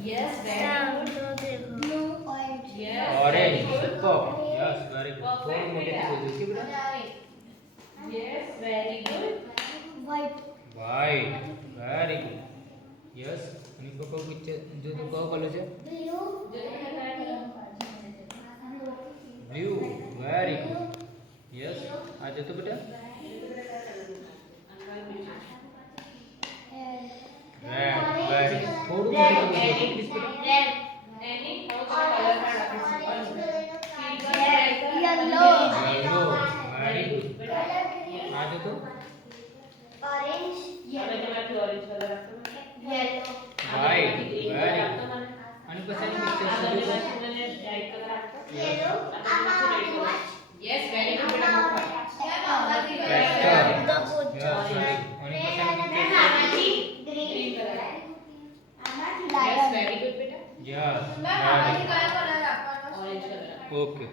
Yes, very good. Blue, orange. Yes, Orange. very good. Superb. Yes, very good. Perfect, થોડું મોટેથી બેટા. બોલજો. કે બેટા? Yes, very good. White. White. Very good. Yes. અને કયો પૂછે જો તો કયો કલર છે? Blue. Blue. Very good. Yes. આ જો તો બેટા? Red. Very good. થોડું મોટેથી બોલજો. પ્લીઝ બેટા. Any color Yellow. Yellow. Very good. આ જો તો? Orange. orange color આપો. Yellow. White. Very good. અને પછી આની picture આ શોધો તો? મને red color આપો. Yellow. Yes, very good. બેટા. Tractor. Yes, very good. અને પછી આની picture શોધો? Green color. Yes, Lion. very good બેટા. Yes. Very good. Orange color. Okay.